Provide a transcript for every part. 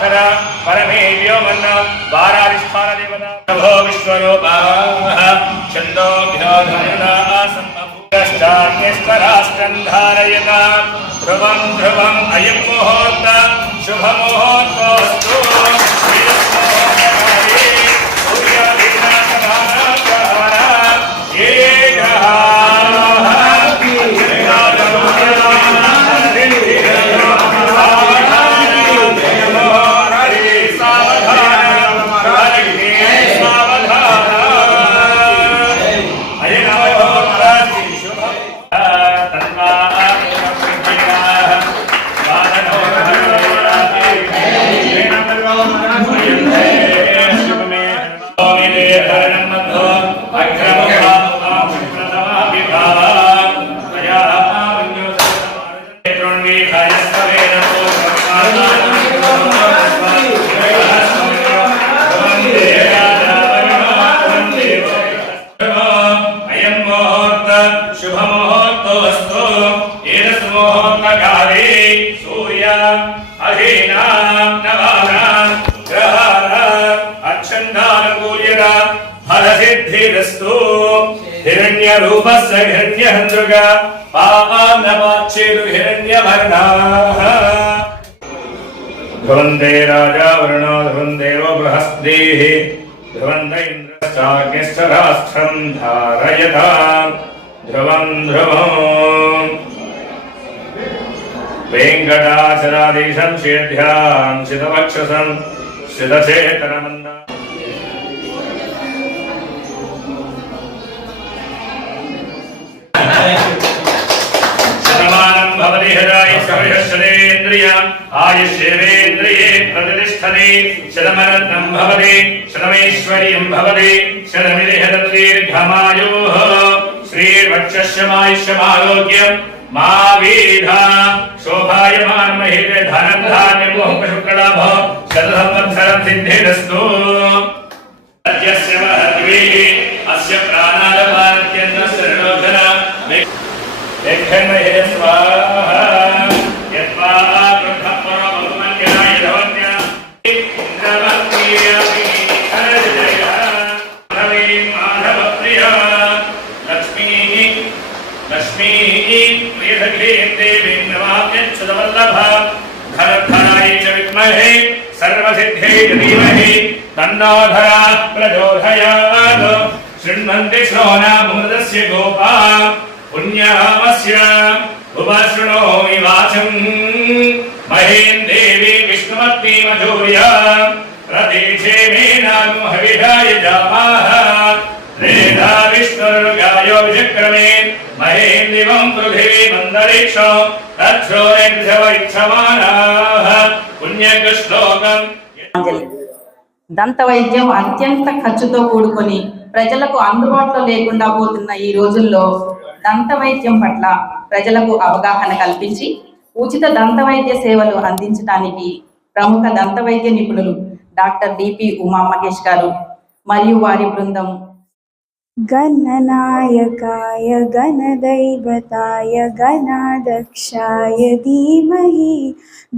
पराक्षर परमे व्योमन् वाराधिष्ठान देवता प्रभो विश्वरूपाः छन्दोभ्यो धनुना सम्मभूतश्चान्यस्तराष्ट्रं धारयता ध्रुवं ध्रुवम् अयं मुहूर्त शुभमुहूर्तोऽस्तु हिरण्यरूपस्य हिरण्यहन्त्रुगा पावनवाच्येतु हिरण्यवर्णाः ध्रुवन्ते राजा वरुणो ध्रुवन्देवो बृहस्पतिः ध्रुवन्त इन्द्रश्चाग्निश्च राष्ट्रं धारयताम् ध्रुवं ध्रुवम् वेङ्कटाचलाधीशं शेध्यां शितवक्षसं शितचेतनमन्दा आयुष्येन्द्रिये प्रतिष्ठते शतमरत्नं भवति शतमैश्वर्यं भवति शतमिदीर्घमायुः श्रीर्वक्षस्यमायुष्यमारोग्यं मा वीधा शोभायमान महीरे धनं धान्यं मोहशुक्ललाभो शतसंवत्सरं सिद्धिरस्तु अद्यस्य महद्वीः अस्य प्राणालपात्यन्तस्य ऋणोधना एकमहे स्वाहा यत्वा प्रथमः बहुमन्यनाय धवन्या इंद्रवत्नीयामि हरजया नवी माधवप्रिया लक्ष्मी प्रियसखे देवी नमाम्यच्छुतवल्लभा धरधरायै च विद्महे सर्वसिद्धये च धीमहि तन्नो धरा प्रचोदयात् शृण्वन्ति श्रवणामृतस्य गोपा पुण्यामस्य उपशृणोमि वाचं महें देवी विष्णुमत्नी मधुर्या प्रतीक्षे मे नागो हविषाय जामाः त्रेधा विष्णुर्गायो विचक्रमे महें दिवं पृथिवी मन्दरिक्षो तच्छ्रोणेभ्यव इच्छमानाः पुण्यश्लोकम् దంత వైద్యం అత్యంత ఖర్చుతో కూడుకొని ప్రజలకు అందుబాటులో లేకుండా పోతున్న ఈ రోజుల్లో దంత వైద్యం పట్ల ప్రజలకు అవగాహన కల్పించి ఉచిత దంత వైద్య సేవలు అందించడానికి ప్రముఖ దంత వైద్య నిపుణులు డాక్టర్ డిపి ఉమా మహేష్ గారు మరియు వారి బృందం गणनायकाय गणदैवताय गणाध्यक्षाय धीमहि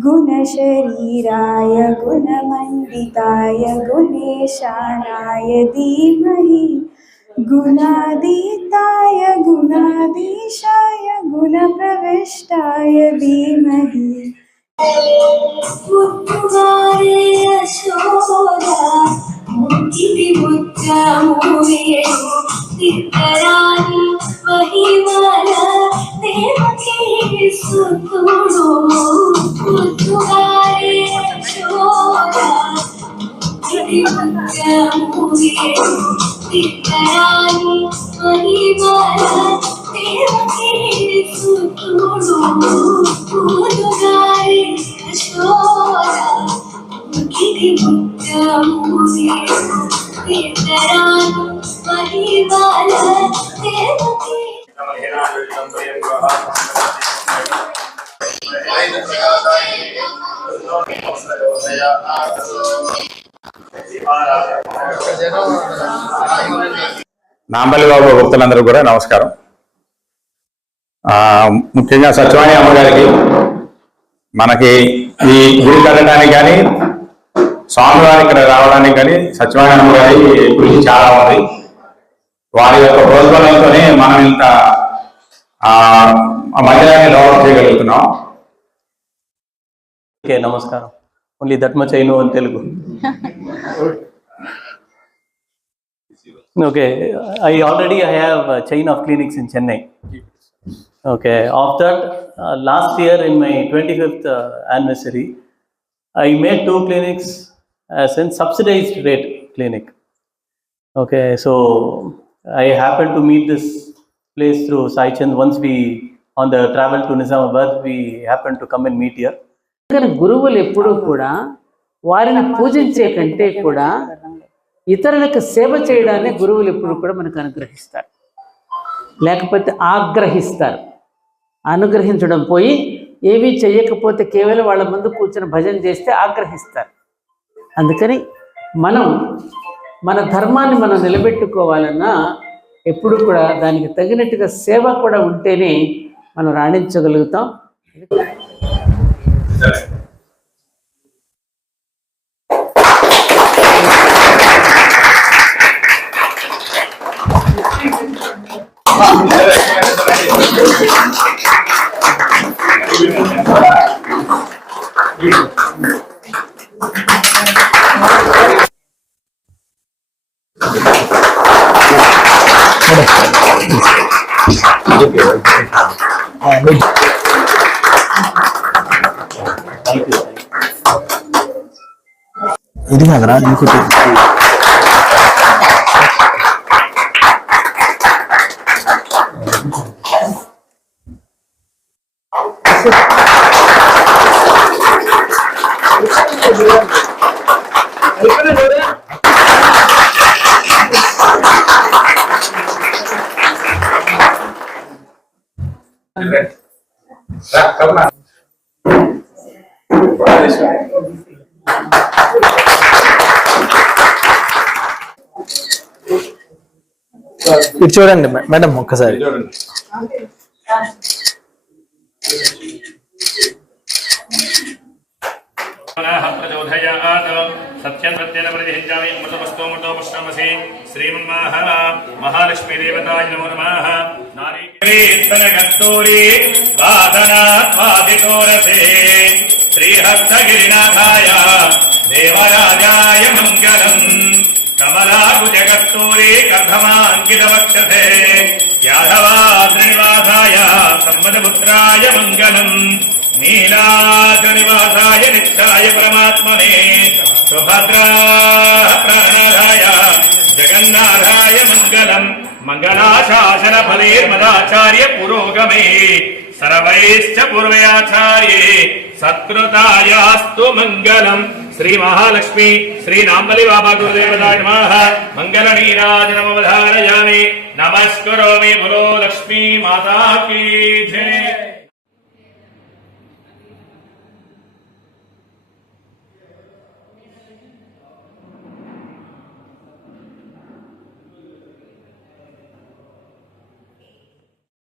गुणशरीराय गुणमण्डिताय गुणेशानाय धीमहि गुणातीताय गुणाधीशाय गुणप्रविष्टाय धीमहि मुक्ति मुच्चमुवेणु तित्तरानि महिमला देवकी सुतुडो मुत्तुगारे शोरा मुक्ति मुच्चमुवेणु तित्तरानि महिमला देवकी सुतुडो मुत्तुगारे शोरा मुक्ति मुच्चमुवेणु तित्तरानि महिमला देवकी నాంపల్లి బాబు భక్తులందరూ కూడా నమస్కారం. ముఖ్యంగా సత్యవాణి అమ్మగారికి మనకి ఈ గుడి కట్టడానికి కానీ స్వామివారి ఇక్కడ రావడానికి కానీ సత్యనారాయణ గారి కృషి చాలా ఉంది. వారి యొక్క ప్రోత్సాహంతోనే మనం ఇంత మందిరాన్ని డెవలప్ చేయగలుగుతున్నాం. ఓకే, నమస్కారం. Only that much I know in Telugu. Okay, I have a chain of clinics in Chennai. Okay, after last year in my 25th anniversary, I made 2 clinics as in subsidized rate clinic. Okay, so I happened to meet this place through Sai Chand. Once we on the travel to Nizamabad, we happened to come and meet here. గురువులు ఎప్పుడూ కూడా వారిని పూజించే కంటే కూడా ఇతరులకు సేవ చేయడాన్ని గురువులు ఎప్పుడు కూడా మనకు అనుగ్రహిస్తారు, లేకపోతే ఆగ్రహిస్తారు. అనుగ్రహించడం పోయి ఏమీ చెయ్యకపోతే కేవలం వాళ్ళ ముందు కూర్చొని భజన చేస్తే ఆగ్రహిస్తారు. అందుకని మనం మన ధర్మాన్ని మనం నిలబెట్టుకోవాలన్నా ఎప్పుడు కూడా దానికి తగినట్టుగా సేవ కూడా ఉంటేనే మనం రాణించగలుగుతాం. ఇది కాదరా ఇంకోటి ఇటు చూడండి మేడం ఒక్కసారి. సత్యం సత్యేన ప్రతిహించామి అమృతమస్తు అమృతోపశ్రమసి శ్రీమన్మాహ మహాలక్ష్మీ దేవతాయ నమో నమః. నారీకీర్తన కస్తూరి వాదనాత్వాదితోరసే శ్రీహస్తగిరినాథాయ దేవరాజాయ మంగళం. కమలాకుజకస్తూరి కర్ధమాంకితవక్షసే యాదవాద్రినివాసాయ సంవదపుత్రాయ మంగళం. నీలాద్రినివాసాయ నిత్యాయ పరమాత్మనే సుభద్రా ప్రాణాయ జగన్నాథాయ మంగళం. మంగళాశాసన ఫలేర్మదాచార్య పురోగమే సర్వైశ్చ పూర్వయాచార్యే సత్కృతాయాస్తు మంగళం. శ్రీ మహాలక్ష్మి శ్రీ నాంబలి బాబా గురుదేవతాయ నమః. మంగళ నీరాజనమవధారయామి. నమస్కరోమి. బలో లక్ష్మీ మాతా కీ జై.